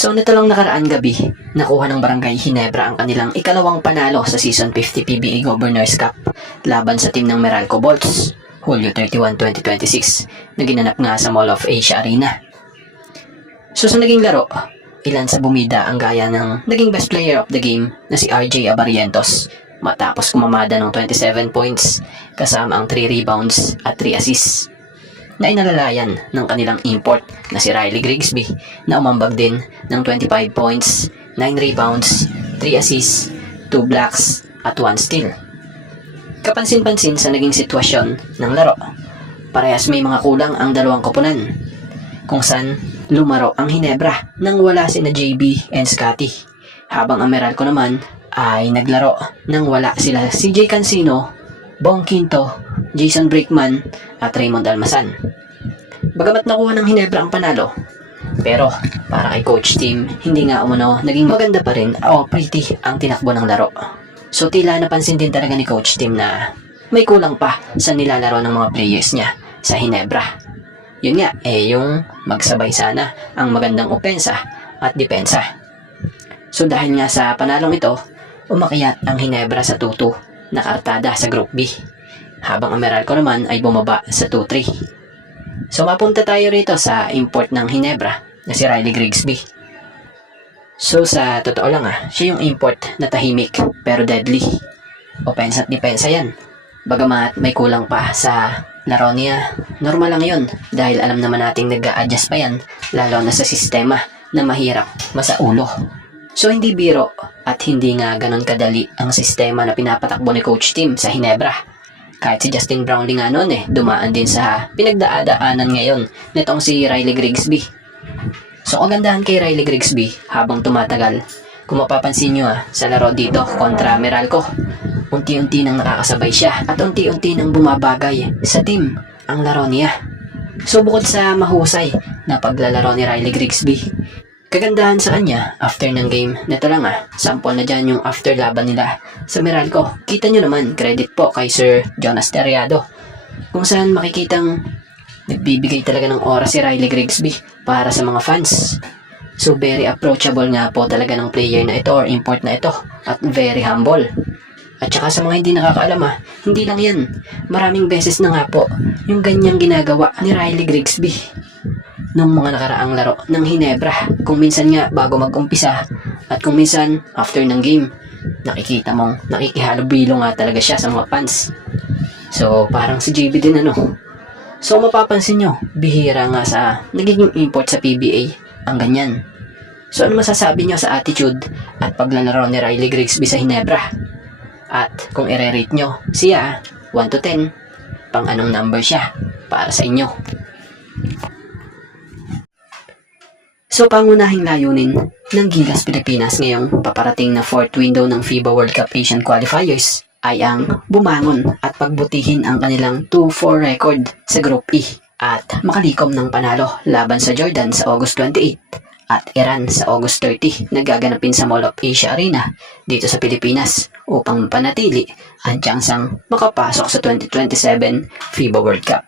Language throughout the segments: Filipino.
So nito lang nakaraan gabi, nakuha ng Barangay Ginebra ang kanilang ikalawang panalo sa Season 50 PBA Governors Cup laban sa team ng Meralco Bolts, Hulyo 31, 2026 na ginanap nga sa Mall of Asia Arena. So sa naging laro, ilan sa bumida ang gaya ng naging best player of the game na si RJ Abarientos matapos kumamada ng 27 points kasama ang 3 rebounds at 3 assists na inalalayan ng kanilang import na si Riley Grigsby na umambag din ng 25 points, 9 rebounds, 3 assists, 2 blocks at 1 steal. Kapansin-pansin sa naging sitwasyon ng laro, parehas may mga kulang ang dalawang koponan kung saan lumaro ang Ginebra nang wala si na JB and Scotty, habang ang Meralco naman ay naglaro nang wala sila CJ Cancino, Bong Quinto, Jason Brickman at Raymond Almasan. Bagamat nakuha ng Ginebra ang panalo, pero para kay Coach Tim, hindi nga umano naging maganda pa rin o pretty ang tinakbo ng laro. So tila napansin din talaga ni Coach Tim na may kulang pa sa nilalaro ng mga players niya sa Ginebra. Yun nga, yung magsabay sana ang magandang opensa at depensa. So dahil nga sa panalong ito, umakyat ang Ginebra sa 2-2 na kartada sa Group B, habang ang Meralco naman ay bumaba sa 2-3. So mapunta tayo rito sa import ng Ginebra na si Riley Grigsby. So sa totoo lang siya yung import na tahimik pero deadly. Offense at depensa yan. Bagamat may kulang pa sa laro niya, normal lang yun dahil alam naman nating nag-a-adjust pa yan, lalo na sa sistema na mahirap masaulo. So hindi biro at hindi nga ganon kadali ang sistema na pinapatakbo ni Coach Tim sa Ginebra. Kahit si Justin Brownlee nga noon dumaan din sa pinagdadaanan ngayon nitong si Riley Grigsby. So kagandahan kay Riley Grigsby habang tumatagal, kung mapapansin nyo sa laro dito kontra Meralco, unti-unti nang nakakasabay siya at unti-unti nang bumabagay sa team ang laro niya. So bukod sa mahusay na paglalaro ni Riley Grigsby, kagandahan sa kanya after ng game, neto lang sample na dyan yung after laban nila sa Meralco. Kita nyo naman, credit po kay Sir Jonas Terriado, kung saan makikitang nagbibigay talaga ng oras si Riley Grigsby para sa mga fans. So very approachable nga po talaga ng player na ito or import na ito at very humble. At saka sa mga hindi nakakaalam hindi lang yan, maraming beses na nga po yung ganyang ginagawa ni Riley Grigsby nung mga nakaraang laro ng Ginebra. Kung minsan nga bago mag-umpisa at kung minsan after ng game, nakikita mong nakikihalubilo nga talaga siya sa mga fans. So parang si JB din So mapapansin nyo, bihira nga sa nagiging import sa PBA ang ganyan. So ano masasabi nyo sa attitude at paglalaro ni Riley Grigsby sa Ginebra? At kung i-rate nyo siya 1 to 10, pang anong number siya para sa inyo? So pangunahing layunin ng Gilas Pilipinas ngayong paparating na 4th window ng FIBA World Cup Asian Qualifiers ay ang bumangon at pagbutihin ang kanilang 2-4 record sa Group E at makalikom ng panalo laban sa Jordan sa August 28 at Iran sa August 30 na gaganapin sa Mall of Asia Arena dito sa Pilipinas upang panatili ang tsansang makapasok sa 2027 FIBA World Cup.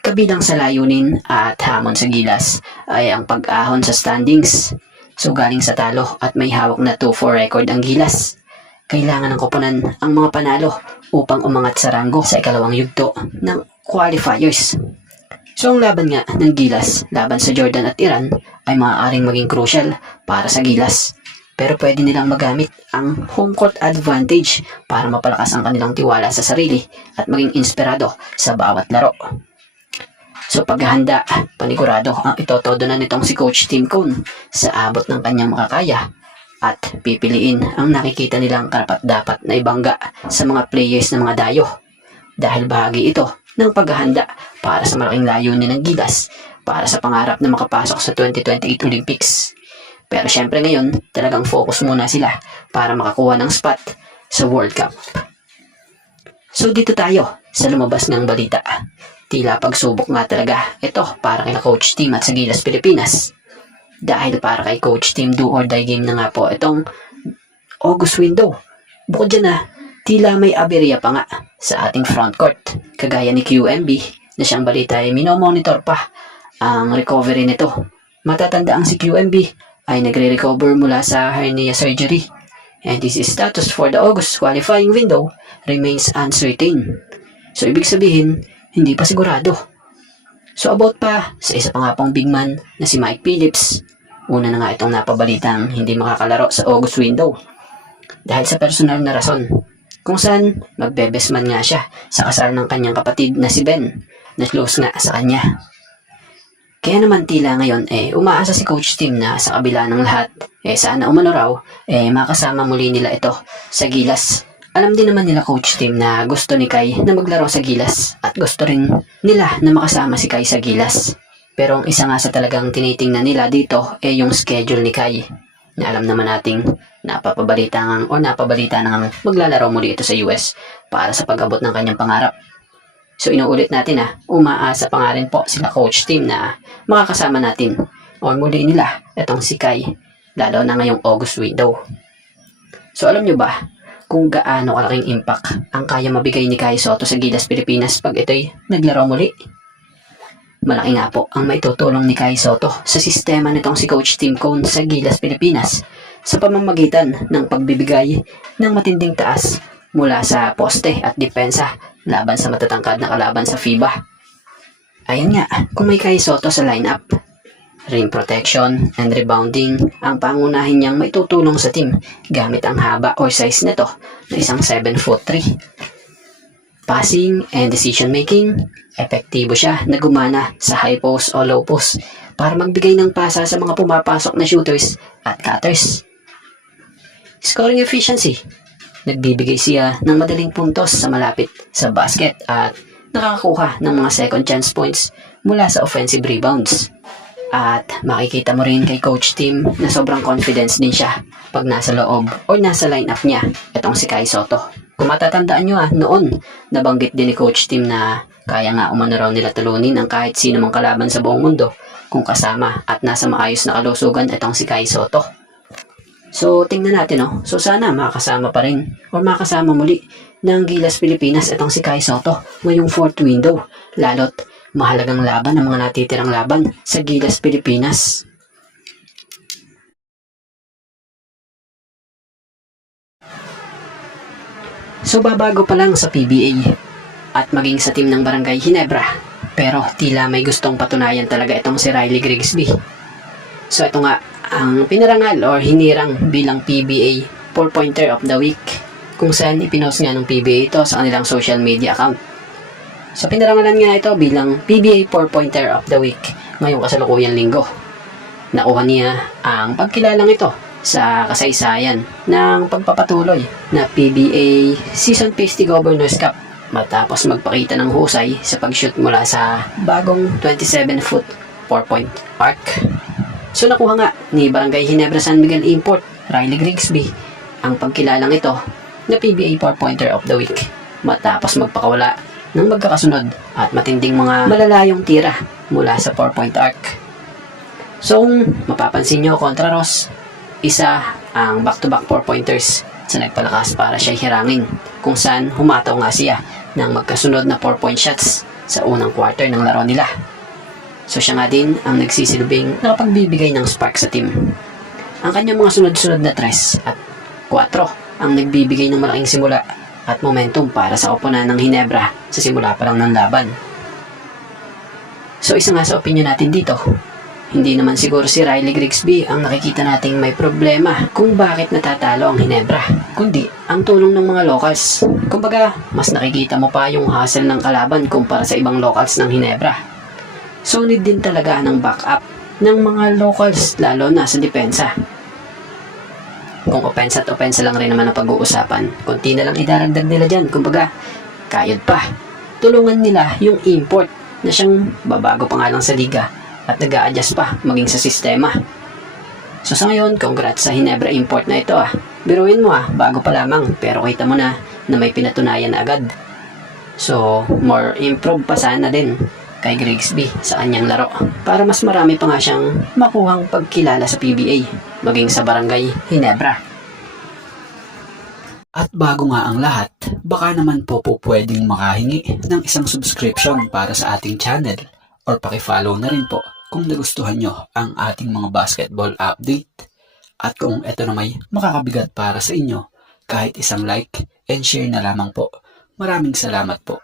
Kabilang sa layunin at hamon sa Gilas ay ang pag-ahon sa standings. So galing sa talo at may hawak na 2-4 record ang Gilas, kailangan ng koponan ang mga panalo upang umangat sa ranggo sa ikalawang yugto ng qualifiers. So ang laban nga ng Gilas laban sa Jordan at Iran ay maaaring maging crucial para sa Gilas, pero pwede nilang magamit ang home court advantage para mapalakas ang kanilang tiwala sa sarili at maging inspirado sa bawat laro. So paghahanda, panigurado ang itotodo na nitong si Coach Tim Cone sa abot ng kanyang makakaya at pipiliin ang nakikita nilang karapat-dapat na ibangga sa mga players na mga dayo dahil bahagi ito ng paghahanda para sa malaking layunin ng Gilas para sa pangarap na makapasok sa 2028 Olympics. Pero syempre ngayon, talagang focus muna sila para makakuha ng spot sa World Cup. So dito tayo sa lumabas ng balita. Tila pagsubok nga talaga ito para kay Coach Tim at sa Gilas Pilipinas. Dahil para kay Coach Tim, do or die game na nga po itong August window. Bukod dyan tila may aberya pa nga sa ating frontcourt. Kagaya ni QMB na siyang balita ay minomonitor pa ang recovery nito Matatanda ang si QMB ay nagre-recover mula sa hernia surgery. And this status for the August qualifying window remains uncertain. So ibig sabihin, hindi pa sigurado. So about pa sa isa pa nga pong big man na si Mike Phillips. Una na nga itong napabalitang hindi makakalaro sa August window dahil sa personal na rason, kung saan magbe-bestman nga siya sa kasal ng kanyang kapatid na si Ben na close nga sa kanya. Kaya naman tila ngayon umaasa si Coach Tim na sa kabila ng lahat sana umano raw makasama muli nila ito sa Gilas. Alam din naman nila Coach Tim na gusto ni Kai na maglaro sa Gilas at gusto rin nila na makasama si Kai sa Gilas. Pero ang isa nga sa talagang tinitingnan nila dito yung schedule ni Kai, na alam naman nating napabalita nang maglalaro muli ito sa US para sa pag-abot ng kanyang pangarap. So inuulit natin umaasa pa nga rin po sila Coach Tim na makakasama natin o muli nila itong si Kai, lalo na ngayong August window. So alam nyo ba kung gaano kalaking impact ang kaya mabigay ni Kai Sotto sa Gilas Pilipinas pag ito'y naglaro muli? Malaki nga po ang maitutulong ni Kai Sotto sa sistema nitong si Coach Tim Cone sa Gilas Pilipinas sa pamamagitan ng pagbibigay ng matinding taas mula sa poste at depensa laban sa matatangkad na kalaban sa FIBA. Ayan nga, kung may Kai Sotto sa lineup, rim protection and rebounding ang pangunahin niyang maitutulong sa team gamit ang haba or size nito na isang 7'3". Passing and decision making, epektibo siya na gumana sa high post o low post para magbigay ng pasa sa mga pumapasok na shooters at cutters. Scoring efficiency, nagbibigay siya ng madaling puntos sa malapit sa basket at nakakakuha ng mga second chance points mula sa offensive rebounds. At makikita mo rin kay Coach Tim na sobrang confidence din siya pag nasa loob o nasa lineup niya itong si Kai Sotto. Kung matatandaan nyo noon, nabanggit din ni Coach Tim na kaya nga umano raw nila tulunin ang kahit sino mang kalaban sa buong mundo kung kasama at nasa maayos na kalusugan itong si Kai Sotto. So tingnan natin so sana makasama pa rin o makasama muli ng Gilas Pilipinas itong si Kai Sotto ngayong 4th window, lalo't mahalagang laban ang mga natitirang laban sa Gilas Pilipinas. So babago pa lang sa PBA at maging sa team ng Barangay Ginebra, pero tila may gustong patunayan talaga itong si Riley Grigsby. So ito nga ang pinarangal or hinirang bilang PBA 4-pointer of the week, kung saan ipinost nga ng PBA ito sa kanilang social media account. So pinarangalan nga ito bilang PBA 4-pointer of the week ngayong kasalukuyang linggo. Nakuha niya ang pagkilalang ito sa kasaysayan ng pagpapatuloy na PBA Season 50 Governors Cup matapos magpakita ng husay sa pag-shoot mula sa bagong 27-foot 4-point arc. So nakuha nga ni Barangay Ginebra San Miguel Import, Riley Grigsby, ang pagkilalang ito na PBA 4-pointer of the week matapos magpakawala ng magkakasunod at matinding mga malalayong tira mula sa 4-point arc. So kung mapapansin nyo kontra Ross, isa ang back-to-back 4-pointers sa nagpalakas para siya hirangin, kung saan humataw nga siya ng magkasunod na 4-point shots sa unang quarter ng laro nila. So siya nga din ang nagsisilbing nakapagbibigay ng spark sa team. Ang kanyang mga sunod-sunod na 3 at 4 ang nagbibigay ng malaking simula at momentum para sa koponan ng Ginebra sa simula pa lang ng laban. So isa nga sa opinion natin dito, hindi naman siguro si Riley Grigsby ang nakikita nating may problema kung bakit natatalo ang Ginebra, kundi ang tulong ng mga locals. Kumbaga, mas nakikita mo pa yung hustle ng kalaban kumpara sa ibang locals ng Ginebra. So need din talaga ng backup ng mga locals, lalo na sa depensa. Kung offense at offense lang rin naman ang pag-uusapan, konti na lang idaragdag nila dyan. Kumbaga, kayod pa. Tulungan nila yung import na siyang babago pa nga lang sa liga at nag-a-adjust pa maging sa sistema. So sa ngayon, congrats sa Ginebra Import na ito Biruin mo bago pa lamang, pero kita mo na may pinatunayan na agad. So, more improve pa sana din kay Grigsby sa kanyang laro para mas marami pa nga siyang makuhang pagkilala sa PBA, maging sa Barangay Ginebra. At bago nga ang lahat, baka naman po pwedeng makahingi ng isang subscription para sa ating channel or paki-follow na rin po kung nagustuhan nyo ang ating mga basketball update at kung ito na may makakabigat para sa inyo, kahit isang like and share na lamang po. Maraming salamat po.